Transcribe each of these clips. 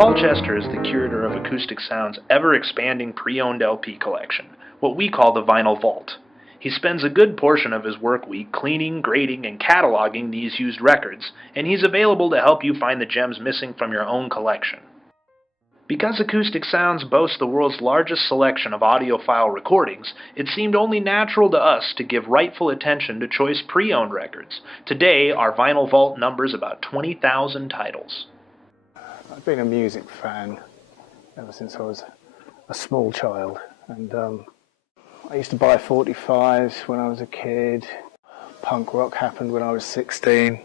Paul Chester is the curator of Acoustic Sound's ever-expanding pre-owned LP collection, what we call the Vinyl Vault. He spends a good portion of his work week cleaning, grading, and cataloging these used records, and he's available to help you find the gems missing from your own collection. Because Acoustic Sounds boasts the world's largest selection of audiophile recordings, it seemed only natural to us to give rightful attention to choice pre-owned records. Today, our Vinyl Vault numbers about 20,000 titles. I've been a music fan ever since I was a small child, and I used to buy 45s when I was a kid. Punk rock happened when I was 16.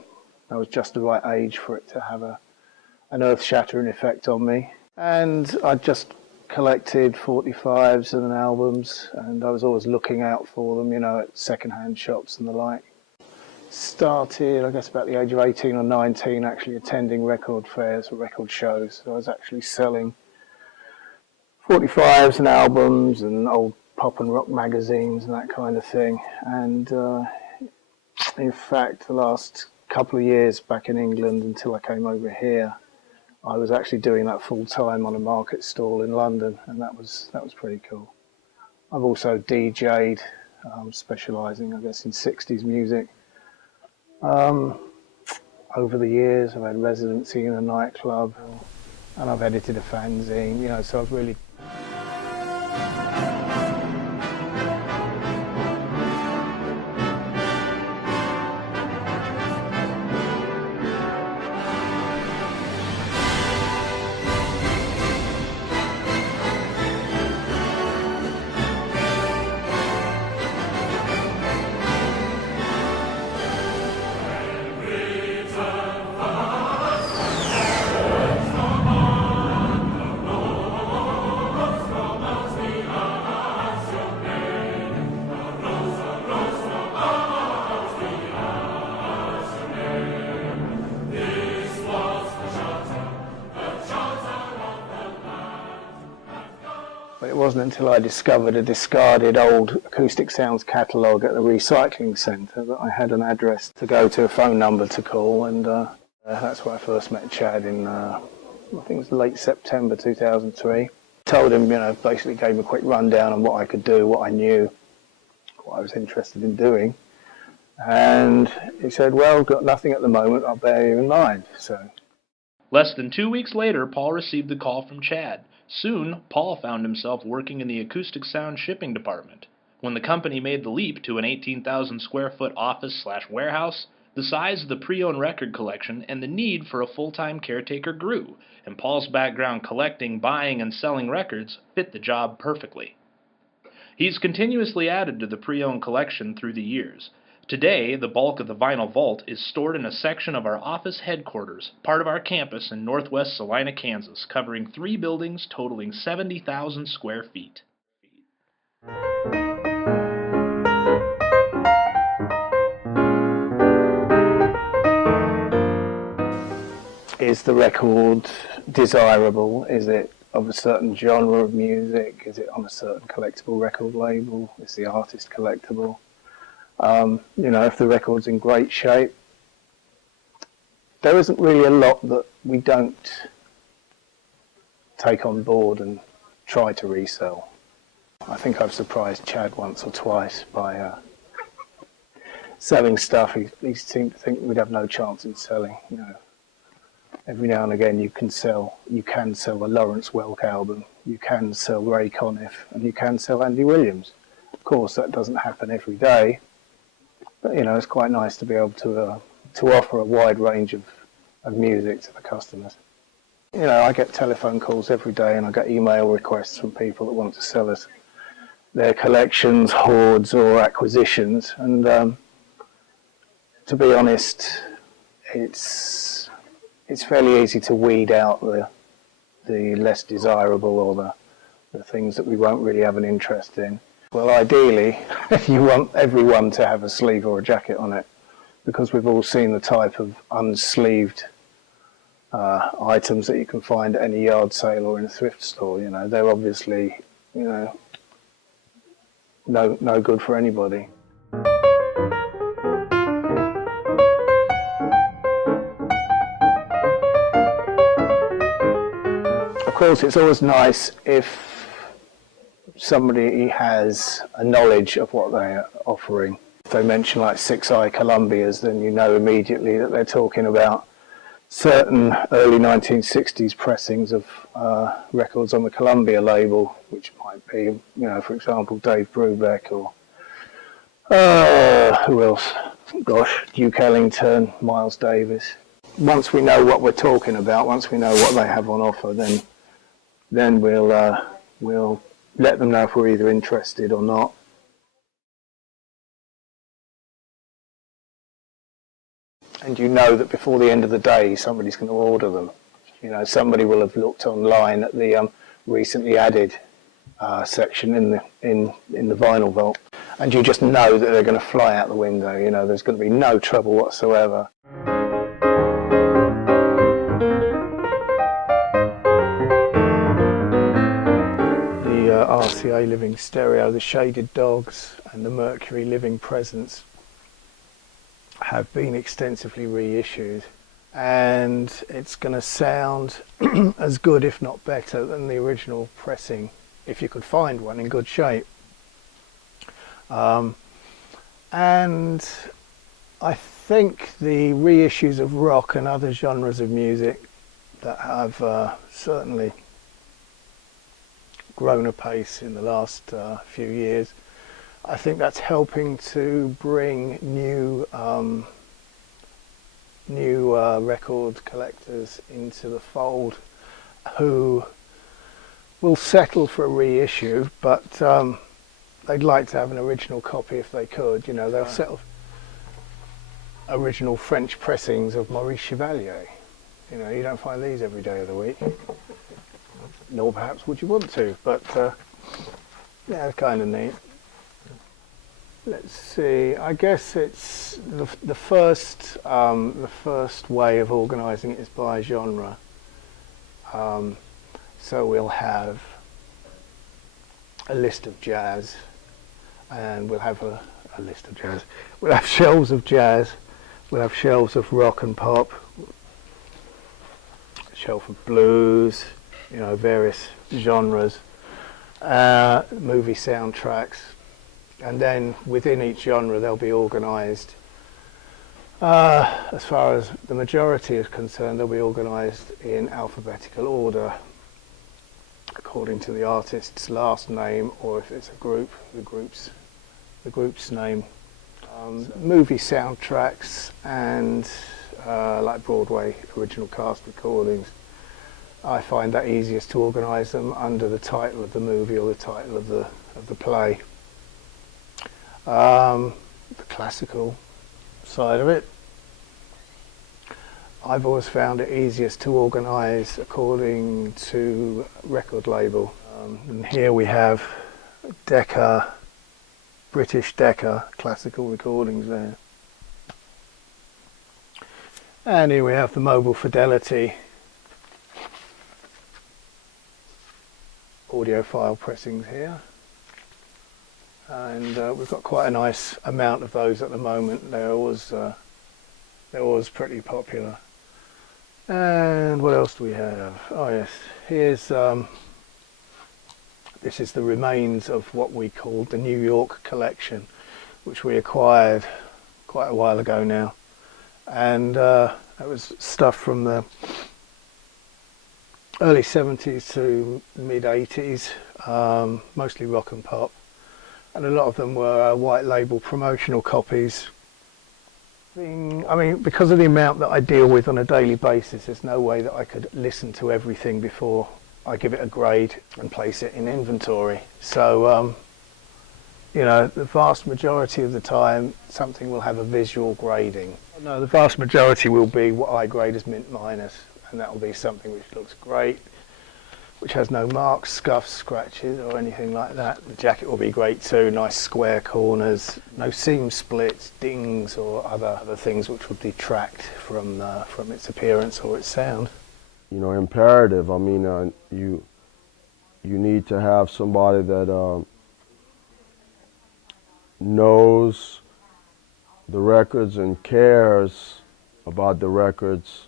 I was just the right age for it to have an earth-shattering effect on me. And I just collected 45s and albums, and I was always looking out for them, you know, at second-hand shops and the like. Started, I guess, about the age of 18 or 19, actually attending record fairs or record shows. So I was actually selling 45s and albums and old pop and rock magazines and that kind of thing. And in fact, the last couple of years back in England until I came over here, I was actually doing that full time on a market stall in London, and that was pretty cool. I've also DJ'd, specialising, I guess, in 60s music. Over the years, I've had residency in a nightclub, and I've edited a fanzine, you know, so I've really... But it wasn't until I discovered a discarded old Acoustic Sounds catalogue at the recycling centre that I had an address to go to, a phone number to call, and that's where I first met Chad in, I think it was late September 2003. Told him, you know, basically gave him a quick rundown on what I could do, what I knew, what I was interested in doing. And he said, well, got nothing at the moment, I'll bear you in mind. So. Less than 2 weeks later, Paul received the call from Chad. Soon, Paul found himself working in the Acoustic Sound shipping department. When the company made the leap to an 18,000 square foot office/warehouse, the size of the pre-owned record collection and the need for a full-time caretaker grew, and Paul's background collecting, buying, and selling records fit the job perfectly. He's continuously added to the pre-owned collection through the years. Today, the bulk of the Vinyl Vault is stored in a section of our office headquarters, part of our campus in northwest Salina, Kansas, covering 3 buildings totaling 70,000 square feet. Is the record desirable? Is it of a certain genre of music? Is it on a certain collectible record label? Is the artist collectible? You know, if the record's in great shape, there isn't really a lot that we don't take on board and try to resell. I think I've surprised Chad once or twice by selling stuff he seemed to think we'd have no chance in selling. You know, every now and again you can sell a Lawrence Welk album, you can sell Ray Conniff, and you can sell Andy Williams. Of course, that doesn't happen every day. But, you know, it's quite nice to be able to offer a wide range of music to the customers. You know, I get telephone calls every day and I get email requests from people that want to sell us their collections, hoards or acquisitions. And to be honest, it's fairly easy to weed out the less desirable or the things that we won't really have an interest in. Well, ideally, you want everyone to have a sleeve or a jacket on it, because we've all seen the type of unsleeved items that you can find at any yard sale or in a thrift store. You know, they're obviously, you know, no good for anybody. course, it's always nice if somebody has a knowledge of what they're offering. If they mention like 6i Columbias, then you know immediately that they're talking about certain early 1960s pressings of records on the Columbia label, which might be, you know, for example, Dave Brubeck or who else? Gosh, Duke Ellington, Miles Davis. Once we know what we're talking about, once we know what they have on offer, then we'll let them know if we're either interested or not. And you know that before the end of the day, somebody's going to order them. You know, somebody will have looked online at the recently added section in the vinyl vault, and you just know that they're going to fly out the window. You know, there's going to be no trouble whatsoever. The RCA Living Stereo, the Shaded Dogs, and the Mercury Living Presence have been extensively reissued, and it's going to sound as good, if not better, than the original pressing, if you could find one in good shape. And I think the reissues of rock and other genres of music that have certainly grown apace in the last few years, I think that's helping to bring new record collectors into the fold, who will settle for a reissue, but they'd like to have an original copy if they could. You know, they'll settle for original French pressings of Maurice Chevalier. You know, you don't find these every day of the week, nor perhaps would you want to, but yeah, it's kind of neat. Let's see, I guess it's the first way of organising it is by genre. So we'll have a list of jazz, and we'll have a list of jazz. We'll have shelves of jazz, we'll have shelves of rock and pop, a shelf of blues, you know, various genres, movie soundtracks. And then within each genre they'll be organised, as far as the majority is concerned, they'll be organised in alphabetical order according to the artist's last name, or if it's a group, the group's name. Movie soundtracks and like Broadway original cast recordings, I find that easiest to organise them under the title of the movie or the title of the play. The classical side of it, I've always found it easiest to organise according to record label. And here we have Decca, British Decca classical recordings there. And here we have the Mobile Fidelity audiophile pressings here. And we've got quite a nice amount of those at the moment. They're always pretty popular. And what else do we have? Oh yes, here's this is the remains of what we called the New York collection, which we acquired quite a while ago now, and that was stuff from the early 70s to mid 80s, mostly rock and pop. And a lot of them were white label promotional copies. I mean, because of the amount that I deal with on a daily basis, there's no way that I could listen to everything before I give it a grade and place it in inventory. So, you know, the vast majority of the time, something will have a visual grading. No, the vast majority will be what I grade as mint minus, and that will be something which looks great, which has no marks, scuffs, scratches or anything like that. The jacket will be great too, nice square corners, no seam splits, dings or other things which would detract from its appearance or its sound. You know, imperative, I mean, you need to have somebody that knows the records and cares about the records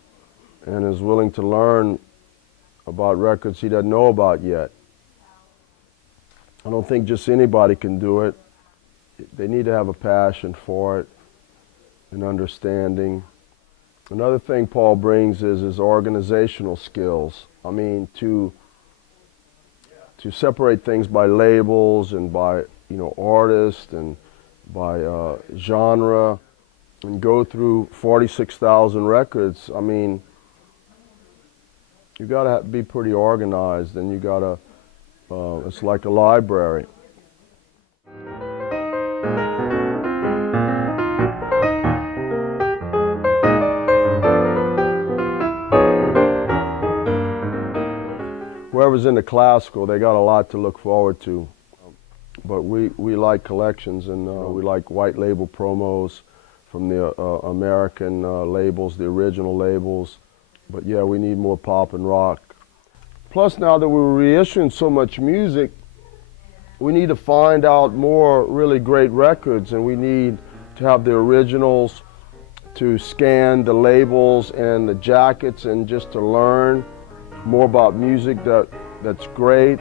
and is willing to learn about records he doesn't know about yet. I don't think just anybody can do it. They need to have a passion for it, an understanding. Another thing Paul brings is his organizational skills. I mean, to separate things by labels and by, you know, artist and by genre, and go through 46,000 records. I mean, you gotta be pretty organized, and you gotta, it's like a library. Whoever's into classical, they got a lot to look forward to. But we like collections, and we like white label promos from the American labels, the original labels. But yeah, we need more pop and rock. Plus, now that we're reissuing so much music, we need to find out more really great records, and we need to have the originals, to scan the labels and the jackets, and just to learn more about music that's great.